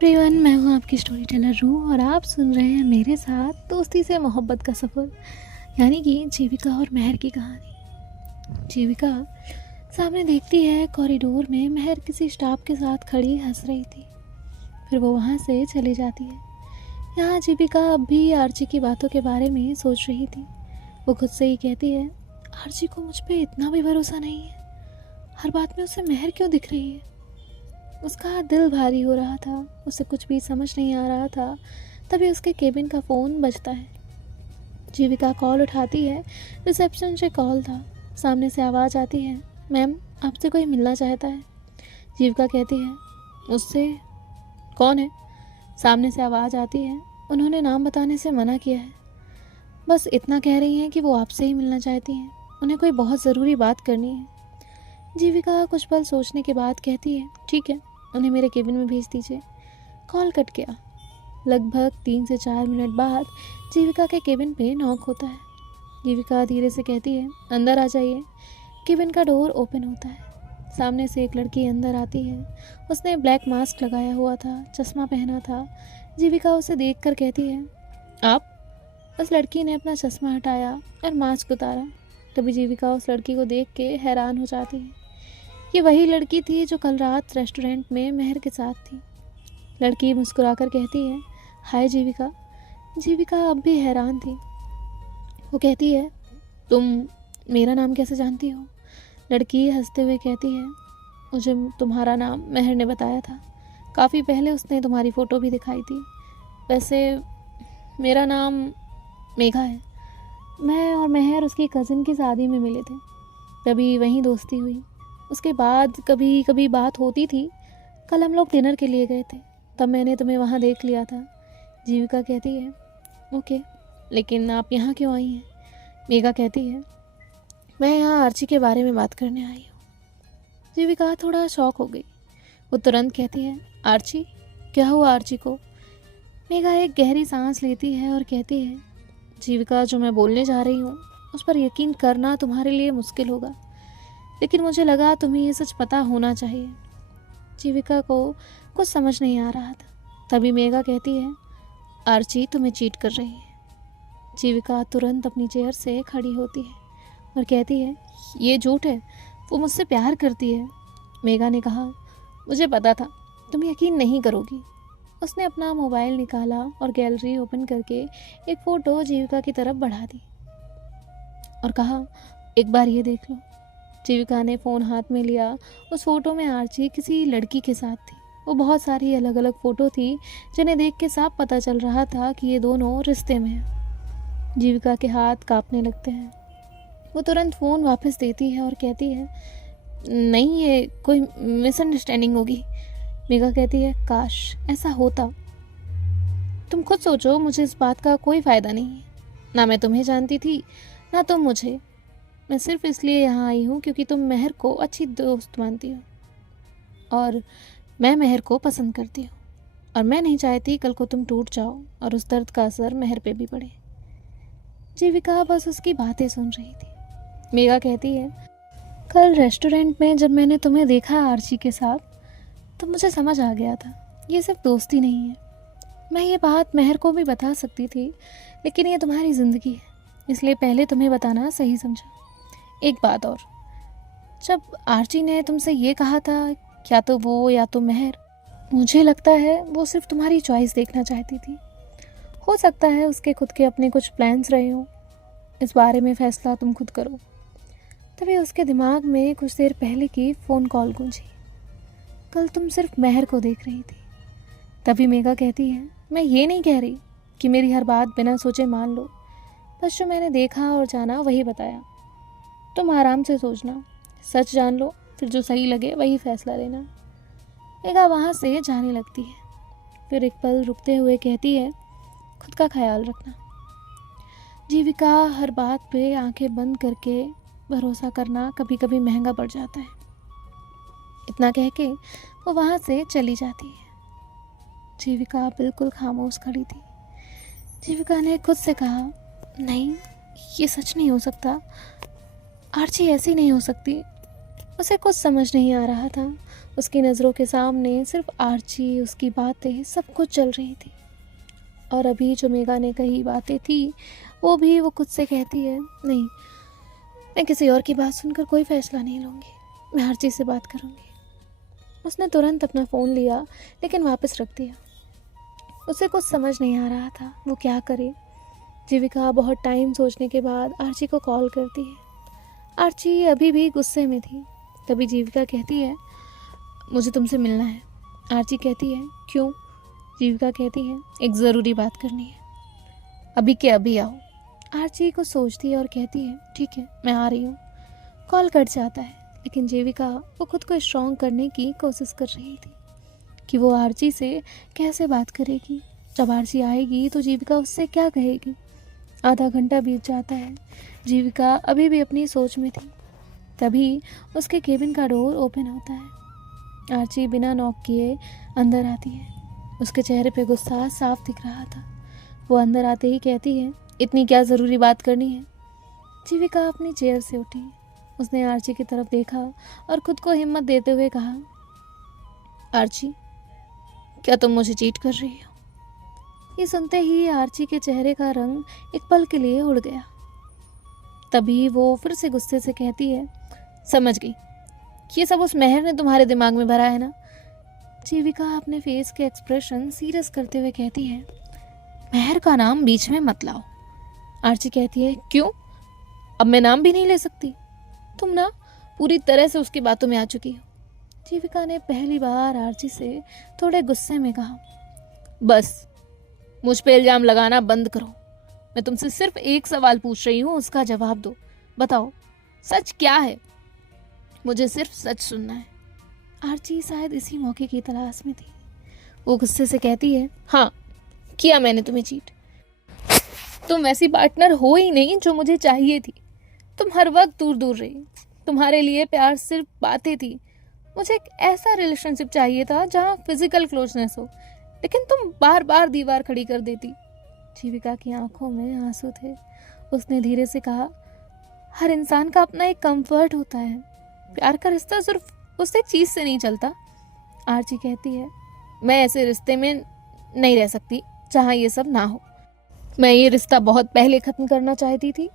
Everyone, मैं हूँ आपकी स्टोरी टेलर रू और आप सुन रहे हैं मेरे साथ दोस्ती से मोहब्बत का सफ़र, यानी कि जीविका और महर की कहानी। जीविका सामने देखती है कॉरिडोर में महर किसी स्टाफ के साथ खड़ी हंस रही थी। फिर वो वहाँ से चली जाती है। यहाँ जीविका अब भी आर्ची की बातों के बारे में सोच रही थी। वो खुद से ही कहती है, आर्ची को मुझ पर इतना भी भरोसा नहीं है। हर बात में उसे महर क्यों दिख रही है। उसका दिल भारी हो रहा था, उसे कुछ भी समझ नहीं आ रहा था। तभी उसके केबिन का फ़ोन बजता है। जीविका कॉल उठाती है। रिसेप्शन से कॉल था। सामने से आवाज़ आती है, मैम आपसे कोई मिलना चाहता है। जीविका कहती है, मुझसे? कौन है? सामने से आवाज़ आती है, उन्होंने नाम बताने से मना किया है। बस इतना कह रही हैं कि वो आपसे ही मिलना चाहती हैं, उन्हें कोई बहुत ज़रूरी बात करनी है। जीविका कुछ पल सोचने के बाद कहती है, ठीक है, उन्हें मेरे केबिन में भेज दीजिए। कॉल कट गया। लगभग 3 से 4 मिनट बाद जीविका के केबिन पे नॉक होता है। जीविका धीरे से कहती है, अंदर आ जाइए। केबिन का डोर ओपन होता है। सामने से एक लड़की अंदर आती है। उसने ब्लैक मास्क लगाया हुआ था, चश्मा पहना था। जीविका उसे देखकर कहती है, आप? उस लड़की ने अपना चश्मा हटाया और मास्क उतारा। तभी जीविका उस लड़की को देख के हैरान हो जाती है। ये वही लड़की थी जो कल रात रेस्टोरेंट में महर के साथ थी। लड़की मुस्कुराकर कहती है, हाय जीविका। जीविका अब भी हैरान थी। वो कहती है, तुम मेरा नाम कैसे जानती हो? लड़की हंसते हुए कहती है, मुझे तुम्हारा नाम महर ने बताया था। काफ़ी पहले उसने तुम्हारी फ़ोटो भी दिखाई थी। वैसे मेरा नाम मेघा है। मैं और महर उसकी कज़िन की शादी में मिले थे, तभी वहीं दोस्ती हुई। उसके बाद कभी कभी बात होती थी। कल हम लोग डिनर के लिए गए थे, तब मैंने तुम्हें वहाँ देख लिया था। जीविका कहती है, ओके, लेकिन आप यहाँ क्यों आई हैं? मेघा कहती है, मैं यहाँ आर्ची के बारे में बात करने आई हूँ। जीविका थोड़ा शॉक हो गई। वो तुरंत कहती है, आर्ची? क्या हुआ आर्ची को? मेघा एक गहरी सांस लेती है और कहती है, जीविका, जो मैं बोलने जा रही हूँ उस पर यकीन करना तुम्हारे लिए मुश्किल होगा, लेकिन मुझे लगा तुम्हें ये सच पता होना चाहिए। जीविका को कुछ समझ नहीं आ रहा था। तभी मेघा कहती है, आर्ची तुम्हें चीट कर रही है। जीविका तुरंत अपनी चेयर से खड़ी होती है और कहती है, ये झूठ है, वो मुझसे प्यार करती है। मेघा ने कहा, मुझे पता था, तुम यकीन नहीं करोगी। उसने अपना मोबाइल निकाला और गैलरी ओपन करके एक फ़ोटो जीविका की तरफ बढ़ा दी और कहा, एक बार ये देख लो। जीविका ने फ़ोन हाथ में लिया। उस फ़ोटो में आर्ची किसी लड़की के साथ थी। वो बहुत सारी अलग अलग फ़ोटो थी जिन्हें देख के साफ पता चल रहा था कि ये दोनों रिश्ते में हैं। जीविका के हाथ कांपने लगते हैं। वो तुरंत फ़ोन वापस देती है और कहती है, नहीं, ये कोई मिसअंडरस्टैंडिंग होगी। मेघा कहती है, काश ऐसा होता। तुम खुद सोचो, मुझे इस बात का कोई फ़ायदा नहीं है। ना मैं तुम्हें जानती थी, ना तुम मुझे। मैं सिर्फ इसलिए यहाँ आई हूँ क्योंकि तुम महर को अच्छी दोस्त मानती हो और मैं महर को पसंद करती हूँ, और मैं नहीं चाहती कल को तुम टूट जाओ और उस दर्द का असर महर पे भी पड़े। जीविका बस उसकी बातें सुन रही थी। मेघा कहती है, कल रेस्टोरेंट में जब मैंने तुम्हें देखा आर्ची के साथ, तो मुझे समझ आ गया था ये सिर्फ दोस्ती नहीं है। मैं ये बात महर को भी बता सकती थी, लेकिन ये तुम्हारी ज़िंदगी है, इसलिए पहले तुम्हें बताना सही समझा। एक बात और, जब आर्ची ने तुमसे ये कहा था, क्या तो वो या तो महर, मुझे लगता है वो सिर्फ तुम्हारी चॉइस देखना चाहती थी। हो सकता है उसके खुद के अपने कुछ प्लान्स रहे हों। इस बारे में फ़ैसला तुम खुद करो। तभी उसके दिमाग में कुछ देर पहले की फ़ोन कॉल गूंजी। कल तुम सिर्फ महर को देख रही थी। तभी मेघा कहती है, मैं ये नहीं कह रही कि मेरी हर बात बिना सोचे मान लो, बस जो मैंने देखा और जाना वही बताया। तुम आराम से सोचना, सच जान लो, फिर जो सही लगे वही फैसला लेना। मेघा वहाँ से जाने लगती है। फिर एक पल रुकते हुए कहती है, खुद का ख्याल रखना। जीविका हर बात पे आंखें बंद करके भरोसा करना कभी कभी महंगा पड़ जाता है। इतना कह के वो वहाँ से चली जाती है। जीविका बिल्कुल खामोश खड़ी थी। जीविका ने खुद से कहा, नहीं, ये सच नहीं हो सकता। आर्ची ऐसी नहीं हो सकती। उसे कुछ समझ नहीं आ रहा था। उसकी नज़रों के सामने सिर्फ आर्ची, उसकी बातें, सब कुछ चल रही थी। और अभी जो मेघा ने कही बातें थी वो भी वो खुद से कहती है, नहीं, मैं किसी और की बात सुनकर कोई फैसला नहीं लूँगी, मैं आर्ची से बात करूँगी। उसने तुरंत अपना फ़ोन लिया लेकिन वापस रख दिया। उसे कुछ समझ नहीं आ रहा था वो क्या करे। जीविका बहुत टाइम सोचने के बाद आर्ची को कॉल करती है। आर्ची अभी भी गुस्से में थी। तभी जीविका कहती है, मुझे तुमसे मिलना है। आर्ची कहती है, क्यों? जीविका कहती है, एक ज़रूरी बात करनी है, अभी के अभी आओ। आर्ची को सोचती है और कहती है, ठीक है, मैं आ रही हूँ। कॉल कट जाता है लेकिन जीविका वो खुद को स्ट्रॉन्ग करने की कोशिश कर रही थी कि वो आर्ची से कैसे बात करेगी। जब आर्ची आएगी तो जीविका उससे क्या कहेगी। आधा घंटा बीत जाता है। जीविका अभी भी अपनी सोच में थी। तभी उसके केबिन का डोर ओपन होता है। आर्ची बिना नॉक किए अंदर आती है। उसके चेहरे पे गुस्सा साफ दिख रहा था। वो अंदर आते ही कहती है, इतनी क्या ज़रूरी बात करनी है? जीविका अपनी चेयर से उठी। उसने आर्ची की तरफ देखा और खुद को हिम्मत देते हुए कहा, आर्ची, क्या तुम मुझे चीट कर रही हो? ये सुनते ही आर्ची के चेहरे का रंग एक पल के लिए उड़ गया। तभी वो फिर से गुस्से से कहती है, समझ गई, ये सब उस मेहर ने तुम्हारे दिमाग में भरा है ना? जीविका अपने फेस के एक्सप्रेशन सीरियस करते हुए कहती है, मेहर का नाम बीच में मत लाओ। आर्ची कहती है, क्यों? अब मैं नाम भी नहीं ले सकती? तुम ना पूरी तरह से उसकी बातों में आ चुकी हो। जीविका ने पहली बार आर्ची से थोड़े गुस्से में कहा, बस मुझ पे इल्जाम लगाना बंद करो। मैं तुमसे सिर्फ एक सवाल पूछ रही हूँ, उसका जवाब दो। बताओ, सच क्या है? मुझे सिर्फ सच सुनना है। आर्ची शायद इसी मौके की तलाश में थी। वो गुस्से से कहती है, हाँ, किया मैंने तुम्हें चीट। तुम वैसी पार्टनर हो ही नहीं जो मुझे चाहिए थी। तुम हर वक्त दूर दूर रही। तुम्हारे लिए प्यार सिर्फ बातें थी। मुझे एक ऐसा रिलेशनशिप चाहिए था जहाँ फिजिकल क्लोजनेस हो, लेकिन तुम बार बार दीवार खड़ी कर देती। जीविका की आंखों में आंसू थे। उसने धीरे से कहा, हर इंसान का अपना एक कंफर्ट होता है। प्यार का रिश्ता सिर्फ उस एक चीज़ से नहीं चलता। आर्ची कहती है, मैं ऐसे रिश्ते में नहीं रह सकती जहाँ ये सब ना हो। मैं ये रिश्ता बहुत पहले ख़त्म करना चाहती थी।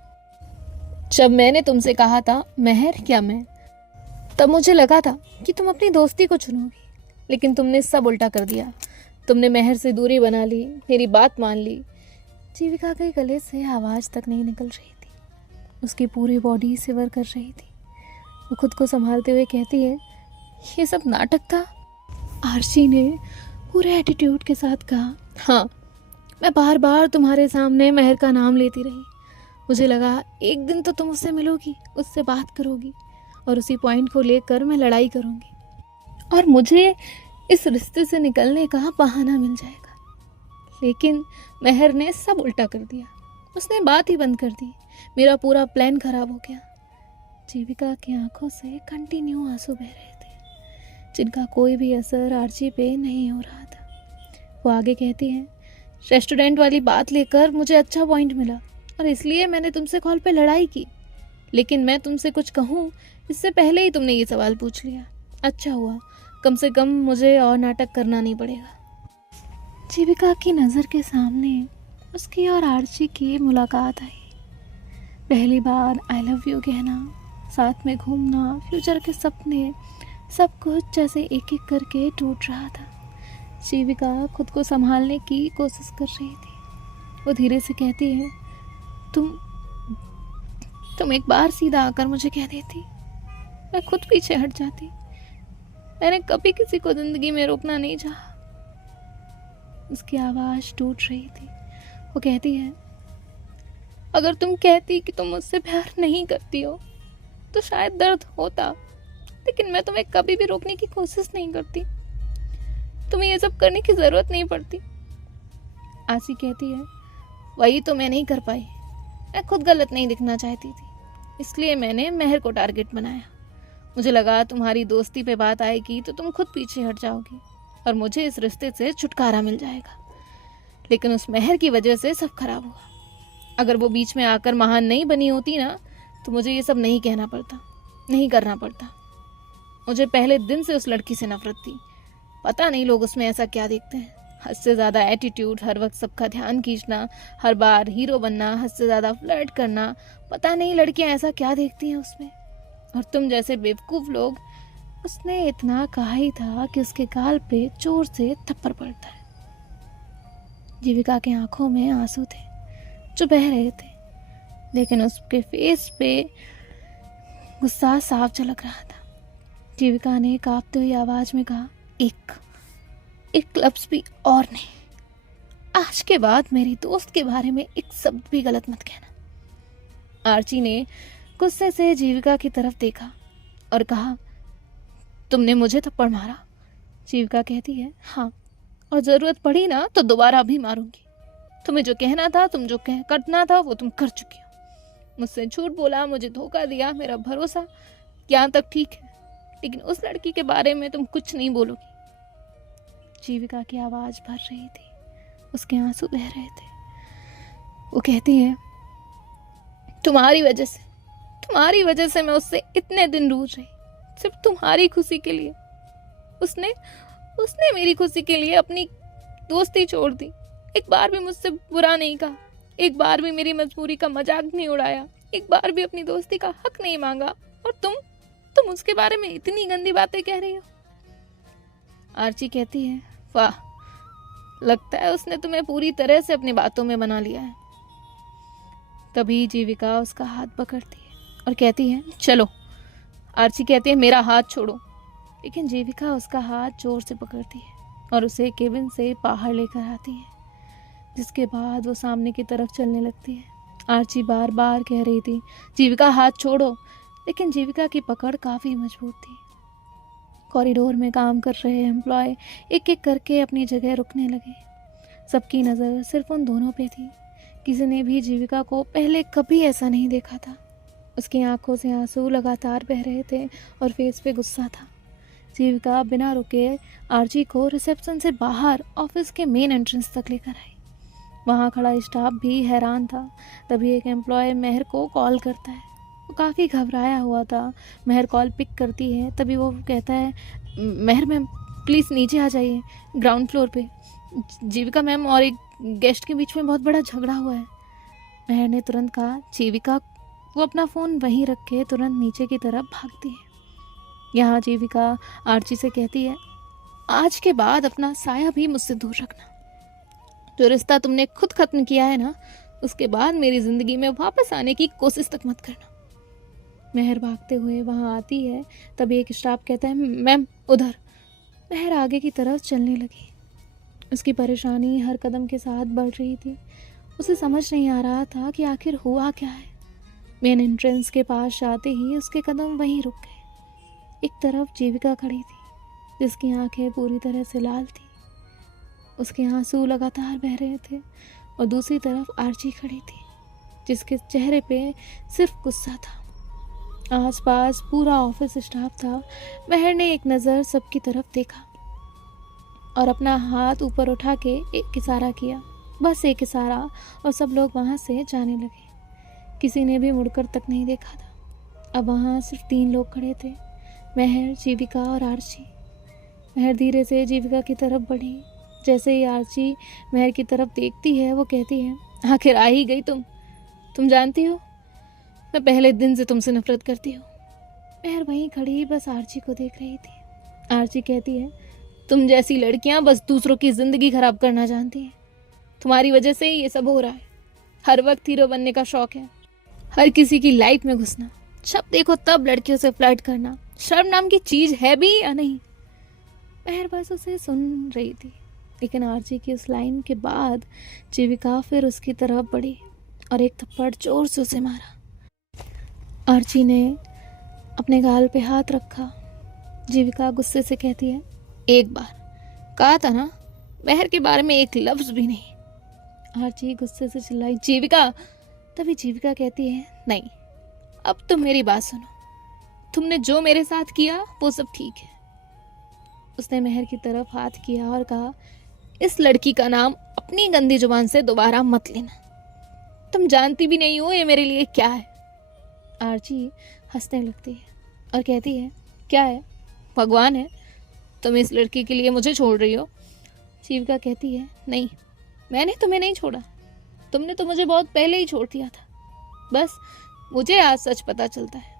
जब मैंने तुमसे कहा था मेहर क्या मैं, तब मुझे लगा था कि तुम अपनी दोस्ती को चुनोगी, लेकिन तुमने सब उल्टा कर दिया। तुमने मेहर से दूरी बना ली, मेरी बात मान ली। जीविका के गले से आवाज़ तक नहीं निकल रही थी। उसकी पूरी बॉडी सिवर कर रही थी। वो खुद को संभालते हुए कहती है, ये सब नाटक था? आर्ची ने पूरे एटीट्यूड के साथ कहा, हाँ, मैं बार बार तुम्हारे सामने मेहर का नाम लेती रही। मुझे लगा एक दिन तो तुम उससे मिलोगी, उससे बात करोगी और उसी पॉइंट को लेकर मैं लड़ाई करूँगी और मुझे इस रिश्ते से निकलने का बहाना मिल जाएगा। लेकिन मेहर ने सब उल्टा कर दिया। उसने बात ही बंद कर दी। मेरा पूरा प्लान खराब हो गया। जीविका की आंखों से कंटिन्यू आंसू बह रहे थे, जिनका कोई भी असर आर्ची पे नहीं हो रहा था। वो आगे कहती है, रेस्टोरेंट वाली बात लेकर मुझे अच्छा पॉइंट मिला और इसलिए मैंने तुमसे कॉल पे लड़ाई की। लेकिन मैं तुमसे कुछ कहूँ इससे पहले ही तुमने ये सवाल पूछ लिया। अच्छा हुआ, कम से कम मुझे और नाटक करना नहीं पड़ेगा। जीविका की नज़र के सामने उसकी और आर्ची की मुलाकात आई। पहली बार आई लव यू कहना, साथ में घूमना, फ्यूचर के सपने, सब कुछ जैसे एक एक करके टूट रहा था। जीविका खुद को संभालने की कोशिश कर रही थी। वो धीरे से कहती है, तुम एक बार सीधा आकर मुझे कह देती, मैं खुद पीछे हट जाती। मैंने कभी किसी को जिंदगी में रोकना नहीं चाहा। उसकी आवाज़ टूट रही थी। वो कहती है, अगर तुम कहती कि तुम मुझसे प्यार नहीं करती हो तो शायद दर्द होता, लेकिन मैं तुम्हें कभी भी रोकने की कोशिश नहीं करती। तुम्हें ये सब करने की ज़रूरत नहीं पड़ती। आसी कहती है, वही तो मैं नहीं कर पाई। मैं खुद गलत नहीं दिखना चाहती थी, इसलिए मैंने मेहर को टारगेट बनाया। मुझे लगा तुम्हारी दोस्ती पे बात आएगी तो तुम खुद पीछे हट जाओगी और मुझे इस रिश्ते से छुटकारा मिल जाएगा। लेकिन उस मेहर की वजह से सब खराब हुआ। अगर वो बीच में आकर महान नहीं बनी होती ना, तो मुझे ये सब नहीं कहना पड़ता, नहीं करना पड़ता। मुझे पहले दिन से उस लड़की से नफरत थी। पता नहीं लोग उसमें ऐसा क्या देखते हैं। हद से ज़्यादा एटीट्यूड, हर वक्त सबका ध्यान खींचना, हर बार हीरो बनना, हद से ज़्यादा फ्लर्ट करना। पता नहीं लड़कियां ऐसा क्या देखती हैं उसमें। और तुम जैसे बेवकूफ़ लोग। उसने इतना कहा ही था कि उसके गाल पे जोर से थप्पड़ पड़ता है। जीविका की आंखों में आंसू थे जो बह रहे थे, लेकिन उसके फेस पे गुस्सा साफ झलक रहा था। जीविका ने कांपते हुई आवाज में कहा, एक लफ्ज भी और नहीं। आज के बाद मेरी दोस्त के बारे में एक शब्द भी गलत मत कहना। आर्ची ने गुस्से से जीविका की तरफ देखा और कहा, तुमने मुझे थप्पड़ मारा? जीविका कहती है, हाँ, और जरूरत पड़ी ना तो दोबारा भी मारूंगी। तुम्हें जो कहना था, तुम जो करना था वो तुम कर चुकी हो। मुझसे झूठ बोला, मुझे धोखा दिया, मेरा भरोसा यहाँ तक ठीक है, लेकिन उस लड़की के बारे में तुम कुछ नहीं बोलोगी। जीविका की आवाज भर रही थी, उसके आंसू बह रहे थे। वो कहती है, तुम्हारी वजह से मैं उससे इतने दिन दूर रही, सिर्फ तुम्हारी खुशी के लिए। उसने मेरी खुशी के लिए अपनी दोस्ती छोड़ दी। एक बार भी मुझसे बुरा नहीं कहा, एक बार भी मेरी मजबूरी का मजाक नहीं उड़ाया, एक बार भी अपनी दोस्ती का हक नहीं मांगा। और तुम उसके बारे में इतनी गंदी बातें कह रही हो। आर्ची कहती है, वाह, लगता है उसने तुम्हें पूरी तरह से अपनी बातों में बना लिया है। तभी जीविका उसका हाथ पकड़ती है और कहती है, चलो। आर्ची कहती है, मेरा हाथ छोड़ो, लेकिन जीविका उसका हाथ जोर से पकड़ती है और उसे केबिन से बाहर लेकर आती है, जिसके बाद वो सामने की तरफ चलने लगती है। आर्ची बार बार कह रही थी, जीविका हाथ छोड़ो, लेकिन जीविका की पकड़ काफ़ी मजबूत थी। कॉरिडोर में काम कर रहे एम्प्लॉय एक एक करके अपनी जगह रुकने लगे। सबकी नज़र सिर्फ उन दोनों पे थी। किसी ने भी जीविका को पहले कभी ऐसा नहीं देखा था। उसकी आंखों से आंसू लगातार बह रहे थे और फेस पे गुस्सा था। जीविका बिना रुके आर्ची को रिसेप्शन से बाहर ऑफिस के मेन एंट्रेंस तक लेकर आई। वहाँ खड़ा स्टाफ भी हैरान था। तभी एक एम्प्लॉय मेहर को कॉल करता है। वो काफ़ी घबराया हुआ था। मेहर कॉल पिक करती है। तभी वो कहता है, मेहर मैम प्लीज़ नीचे आ जाइए, ग्राउंड फ्लोर पे जीविका मैम और एक गेस्ट के बीच में बहुत बड़ा झगड़ा हुआ है। मेहर ने तुरंत कहा, जीविका। वो अपना फ़ोन वहीं रख के तुरंत नीचे की तरफ भागती है। यहाँ जीविका आर्ची से कहती है, आज के बाद अपना साया भी मुझसे दूर रखना। जो रिश्ता तुमने खुद खत्म किया है ना, उसके बाद मेरी ज़िंदगी में वापस आने की कोशिश तक मत करना। मेहर भागते हुए वहाँ आती है। तभी एक स्टाफ कहता है, मैम उधर। मेहर आगे की तरफ चलने लगी। उसकी परेशानी हर कदम के साथ बढ़ रही थी। उसे समझ नहीं आ रहा था कि आखिर हुआ क्या है। मेन एंट्रेंस के पास जाते ही उसके कदम वहीं रुक गए। एक तरफ जीविका खड़ी थी, जिसकी आंखें पूरी तरह से लाल थी, उसके आंसू लगातार बह रहे थे, और दूसरी तरफ आर्ची खड़ी थी, जिसके चेहरे पे सिर्फ गुस्सा था। आसपास पूरा ऑफिस स्टाफ था। मेहर ने एक नज़र सबकी तरफ देखा और अपना हाथ ऊपर उठा के एक इशारा किया, बस एक इशारा, और सब लोग वहाँ से जाने लगे। किसी ने भी मुड़कर तक नहीं देखा था। अब वहाँ सिर्फ 3 लोग खड़े थे, मेहर, जीविका और आर्ची। मेहर धीरे से जीविका की तरफ बढ़ी। जैसे ही आर्ची मेहर की तरफ देखती है, वो कहती है, आखिर आ ही गई तुम जानती हो मैं पहले दिन से तुमसे नफरत करती हूँ। मेहर वहीं खड़ी बस आर्ची को देख रही थी। आर्ची कहती है, तुम जैसी लड़कियां बस दूसरों की ज़िंदगी खराब करना जानती हैं। तुम्हारी वजह से ही ये सब हो रहा है। हर वक्त हीरो बनने का शौक है, हर किसी की लाइफ में घुसना, जब देखो तब लड़कियों से फ्लर्ट करना। शर्म नाम की चीज़ है भी या नहीं? मेहर बस उसे सुन रही थी, लेकिन आर्ची की उस लाइन के बाद जीविका फिर उसकी तरफ बढ़ी और एक थप्पड़ जोर से उसे मारा। आर्ची ने अपने गाल पे हाथ रखा। जीविका गुस्से से कहती है, एक बार कहा था ना, मेहर के बारे में एक लफ्ज भी नहीं। आर्ची गुस्से से चिल्लाई, जीविका। तभी जीविका कहती है, नहीं, अब तुम मेरी बात सुनो। तुमने जो मेरे साथ किया वो सब ठीक है। उसने मेहर की तरफ हाथ किया और कहा, इस लड़की का नाम अपनी गंदी जुबान से दोबारा मत लेना। तुम जानती भी नहीं हो ये मेरे लिए क्या है। आर्ची हंसने लगती है और कहती है, क्या है? भगवान है, तुम इस लड़की के लिए मुझे छोड़ रही हो। जीविका कहती है, नहीं, मैंने तुम्हें नहीं छोड़ा, तुमने तो मुझे बहुत पहले ही छोड़ दिया था, बस मुझे आज सच पता चलता है।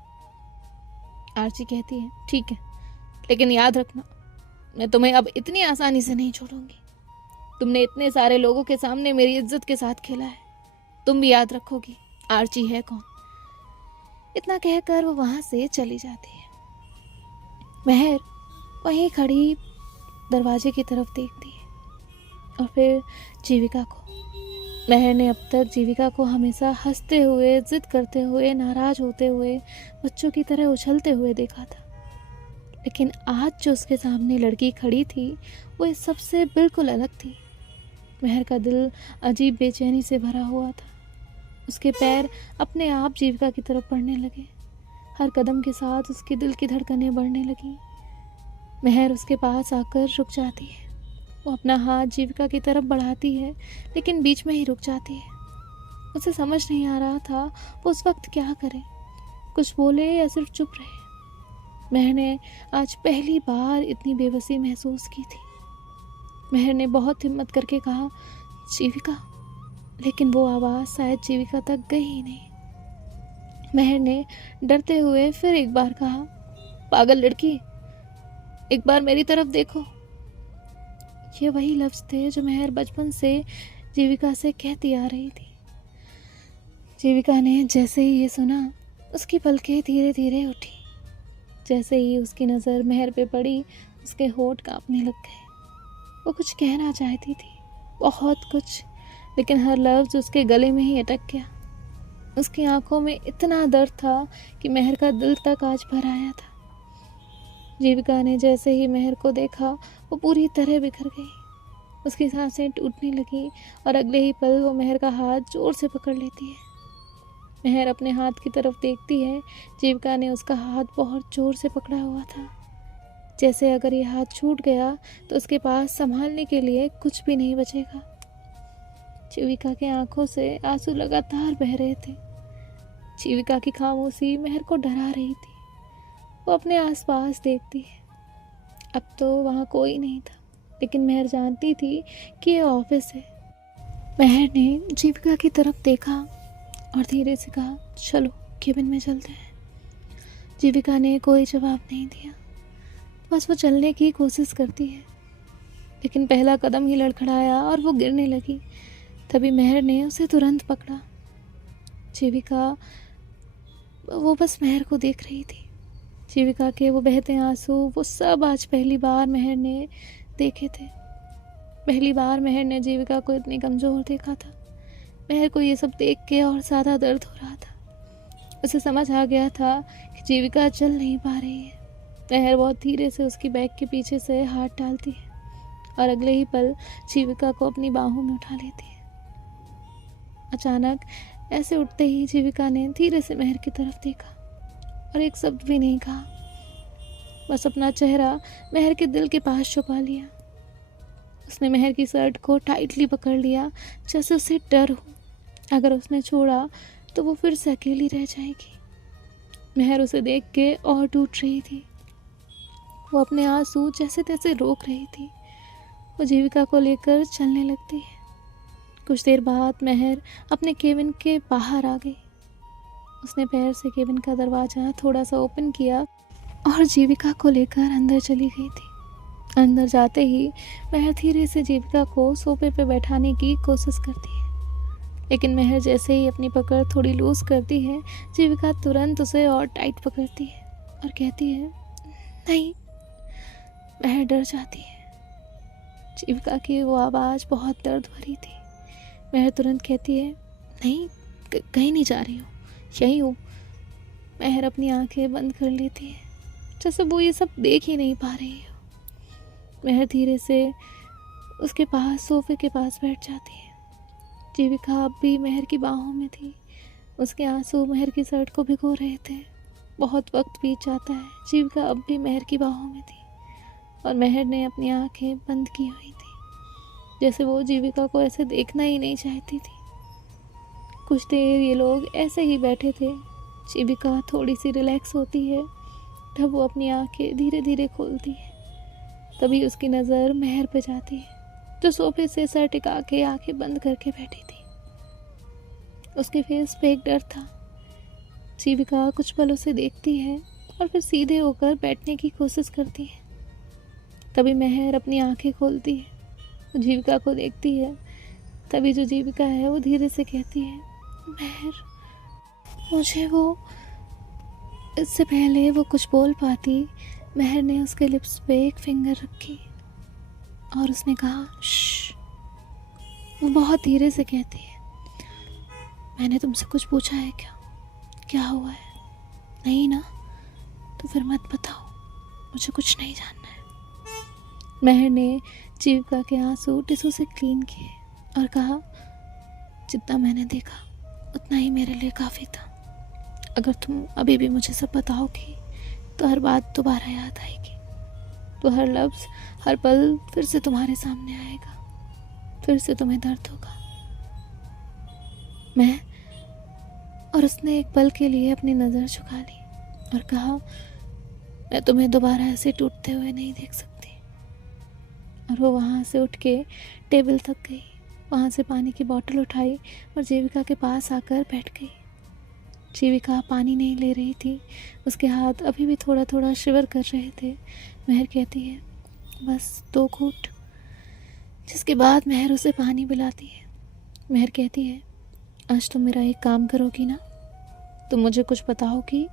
आरची कहती है, ठीक है, लेकिन याद रखना, मैं तुम्हें अब इतनी आसानी से नहीं छोड़ूंगी। तुमने इतने सारे लोगों के सामने मेरी इज्जत के साथ खेला है, तुम भी याद रखोगी आरची है कौन। इतना कहकर वो वहां से चली जाती है। महर वहीं खड़ी दरवाजे की तरफ देखती है और फिर जीविका को। महर ने अब तक जीविका को हमेशा हंसते हुए, जिद करते हुए, नाराज होते हुए, बच्चों की तरह उछलते हुए देखा था, लेकिन आज जो उसके सामने लड़की खड़ी थी वो इस सबसे बिल्कुल अलग थी। महर का दिल अजीब बेचैनी से भरा हुआ था। उसके पैर अपने आप जीविका की तरफ बढ़ने लगे। हर कदम के साथ उसके दिल की धड़कनें बढ़ने लगी। महर उसके पास आकर रुक जाती है। वो अपना हाथ जीविका की तरफ बढ़ाती है, लेकिन बीच में ही रुक जाती है। उसे समझ नहीं आ रहा था वो उस वक्त क्या करे, कुछ बोले या सिर्फ चुप रहे। महर ने आज पहली बार इतनी बेबसी महसूस की थी। महर ने बहुत हिम्मत करके कहा, जीविका, लेकिन वो आवाज़ शायद जीविका तक गई ही नहीं। महर ने डरते हुए फिर एक बार कहा, पागल लड़की, एक बार मेरी तरफ देखो। ये वही लफ्ज़ थे जो महर बचपन से जीविका से कहती आ रही थी। जीविका ने जैसे ही ये सुना, उसकी पलकें धीरे धीरे उठी। जैसे ही उसकी नज़र महर पे पड़ी, उसके होंठ कांपने लग गए। वो कुछ कहना चाहती थी, बहुत कुछ, लेकिन हर लफ्ज़ उसके गले में ही अटक गया। उसकी आंखों में इतना दर्द था कि महर का दिल तक आज भर आया था। जीविका ने जैसे ही महर को देखा, वो पूरी तरह बिखर गई। उसकी सांसें टूटने लगी और अगले ही पल वो महर का हाथ जोर से पकड़ लेती है। महर अपने हाथ की तरफ देखती है। जीविका ने उसका हाथ बहुत जोर से पकड़ा हुआ था, जैसे अगर ये हाथ छूट गया तो उसके पास संभालने के लिए कुछ भी नहीं बचेगा। जीविका की आंखों से आंसू लगातार बह रहे थे। जीविका की खामोशी महर को डरा रही थी। वो अपने आसपास देखती है। अब तो वहाँ कोई नहीं था, लेकिन महर जानती थी कि ये ऑफिस है। महर ने जीविका की तरफ देखा और धीरे से कहा, चलो केबिन में चलते हैं। जीविका ने कोई जवाब नहीं दिया, बस वो चलने की कोशिश करती है, लेकिन पहला कदम ही लड़खड़ाया और वो गिरने लगी। तभी महर ने उसे तुरंत पकड़ा। जीविका वो बस महर को देख रही थी। जीविका के वो बहते आंसू, वो सब आज पहली बार महर ने देखे थे। पहली बार महर ने जीविका को इतनी कमज़ोर देखा था। महर को ये सब देख के और ज़्यादा दर्द हो रहा था। उसे समझ आ गया था कि जीविका चल नहीं पा रही है। महर बहुत धीरे से उसकी बैग के पीछे से हाथ डालती है और अगले ही पल जीविका को अपनी बाहों में उठा लेती है। अचानक ऐसे उठते ही जीविका ने धीरे से महर की तरफ देखा और एक शब्द भी नहीं कहा, बस अपना चेहरा महर के दिल के पास छुपा लिया। उसने महर की शर्ट को टाइटली पकड़ लिया, जैसे उसे डर हो, अगर उसने छोड़ा तो वो फिर से अकेली रह जाएगी। महर उसे देख के और टूट रही थी। वो अपने आंसू जैसे तैसे रोक रही थी। वो जीविका को लेकर चलने लगती है। कुछ देर बाद महर अपने केबिन के बाहर आ गई। उसने पैर से केबिन का दरवाज़ा थोड़ा सा ओपन किया और जीविका को लेकर अंदर चली गई थी। अंदर जाते ही महर धीरे से जीविका को सोफे पे बैठाने की कोशिश करती है, लेकिन महर जैसे ही अपनी पकड़ थोड़ी लूज़ करती है, जीविका तुरंत उसे और टाइट पकड़ती है और कहती है, नहीं। महर डर जाती है। जीविका की वो आवाज़ बहुत दर्द भरी थी। महर तुरंत कहती है, नहीं, कहीं नहीं जा रही हूँ, यहीं हूँ। महर अपनी आंखें बंद कर लेती है, जैसे वो ये सब देख ही नहीं पा रही हो। महर धीरे से उसके पास सोफे के पास बैठ जाती है। जीविका अब भी महर की बाहों में थी। उसके आंसू महर की शर्ट को भिगो रहे थे। बहुत वक्त बीत जाता है, जीविका अब भी महर की बाहों में थी और महर ने अपनी आंखें बंद की हुई थी, जैसे वो जीविका को ऐसे देखना ही नहीं चाहती थी। कुछ देर ये लोग ऐसे ही बैठे थे। जीविका थोड़ी सी रिलैक्स होती है तब वो अपनी आंखें धीरे धीरे खोलती है। तभी उसकी नज़र महर पे जाती है, जो सोफे से सर टिका के आंखें बंद करके बैठी थी। उसके फेस पे एक डर था। जीविका कुछ पल उसे देखती है और फिर सीधे होकर बैठने की कोशिश करती है। तभी महर अपनी आंखें खोलती है, वो जीविका को देखती है। तभी जो जीविका है वो धीरे से कहती है, महर। मुझे वो इससे पहले वो कुछ बोल पाती, महर ने उसके लिप्स पे एक फिंगर रखी और उसने कहा, श्श। वो बहुत धीरे से कहती है, मैंने तुमसे कुछ पूछा है क्या? क्या हुआ है? नहीं ना? तो फिर मत बताओ, मुझे कुछ नहीं जानना है। महर ने जीविका के आंसू टिश्यू से क्लीन किए और कहा, जितना मैंने देखा उतना ही मेरे लिए काफ़ी था। अगर तुम अभी भी मुझे सब बताओगी तो हर बात दोबारा याद आएगी, तो हर लफ्ज़ हर पल फिर से तुम्हारे सामने आएगा, फिर से तुम्हें दर्द होगा। और उसने एक पल के लिए अपनी नज़र झुका ली और कहा, मैं तुम्हें दोबारा ऐसे टूटते हुए नहीं देख सकती। और वो वहाँ से उठ के टेबल तक गई, वहाँ से पानी की बोतल उठाई और जीविका के पास आकर बैठ गई। जीविका पानी नहीं ले रही थी, उसके हाथ अभी भी थोड़ा थोड़ा शिवर कर रहे थे। महर कहती है, बस 2 घूंट। जिसके बाद महर उसे पानी पिलाती है। महर कहती है, आज तुम मेरा एक काम करोगी ना? तुम मुझे कुछ बताओगी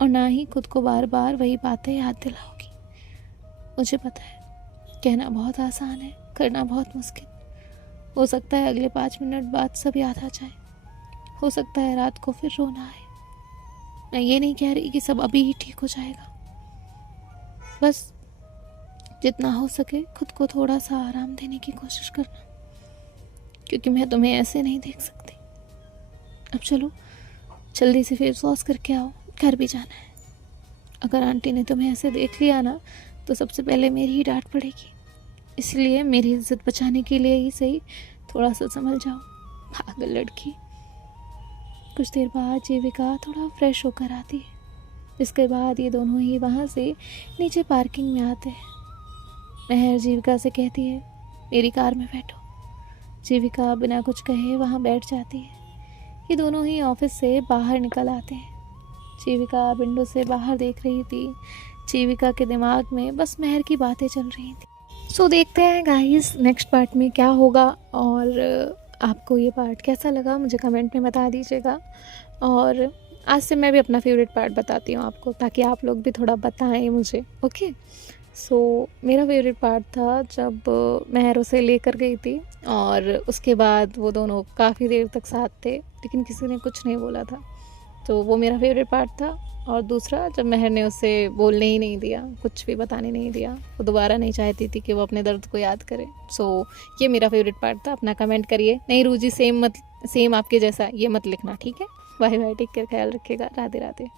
और ना ही खुद को बार बार वही बातें याद दिलाओगी। मुझे पता है कहना बहुत आसान है, करना बहुत मुश्किल। हो सकता है अगले 5 मिनट बाद सब याद आ जाए, हो सकता है रात को फिर रोना आए। मैं ये नहीं कह रही कि सब अभी ही ठीक हो जाएगा, बस जितना हो सके खुद को थोड़ा सा आराम देने की कोशिश करना, क्योंकि मैं तुम्हें ऐसे नहीं देख सकती। अब चलो जल्दी से फेस वॉश करके आओ, घर भी जाना है। अगर आंटी ने तुम्हें ऐसे देख लिया ना तो सबसे पहले मेरी ही डांट पड़ेगी, इसलिए मेरी इज्जत बचाने के लिए ही सही थोड़ा सा संभल जाओ, पागल लड़की। कुछ देर बाद जीविका थोड़ा फ्रेश होकर आती है, जिसके बाद ये दोनों ही वहाँ से नीचे पार्किंग में आते हैं। महर जीविका से कहती है, मेरी कार में बैठो। जीविका बिना कुछ कहे वहाँ बैठ जाती है। ये दोनों ही ऑफिस से बाहर निकल आते हैं। जीविका विंडो से बाहर देख रही थी। जीविका के दिमाग में बस महर की बातें चल रही थी। सो देखते हैं गाइस नेक्स्ट पार्ट में क्या होगा, और आपको ये पार्ट कैसा लगा मुझे कमेंट में बता दीजिएगा। और आज से मैं भी अपना फेवरेट पार्ट बताती हूँ आपको, ताकि आप लोग भी थोड़ा बताएं मुझे। ओके, सो मेरा फेवरेट पार्ट था जब महर उसे लेकर गई थी और उसके बाद वो दोनों काफ़ी देर तक साथ थे, लेकिन किसी ने कुछ नहीं बोला था, तो वो मेरा फेवरेट पार्ट था। और दूसरा जब महर ने उसे बोलने ही नहीं दिया, कुछ भी बताने नहीं दिया, वो दोबारा नहीं चाहती थी कि वो अपने दर्द को याद करे। सो ये मेरा फेवरेट पार्ट था। अपना कमेंट करिए, नहीं रूजी सेम आपके जैसा ये मत लिखना, ठीक है? बाय बाय, टेक केयर, ख्याल रखिएगा, राधे राधे।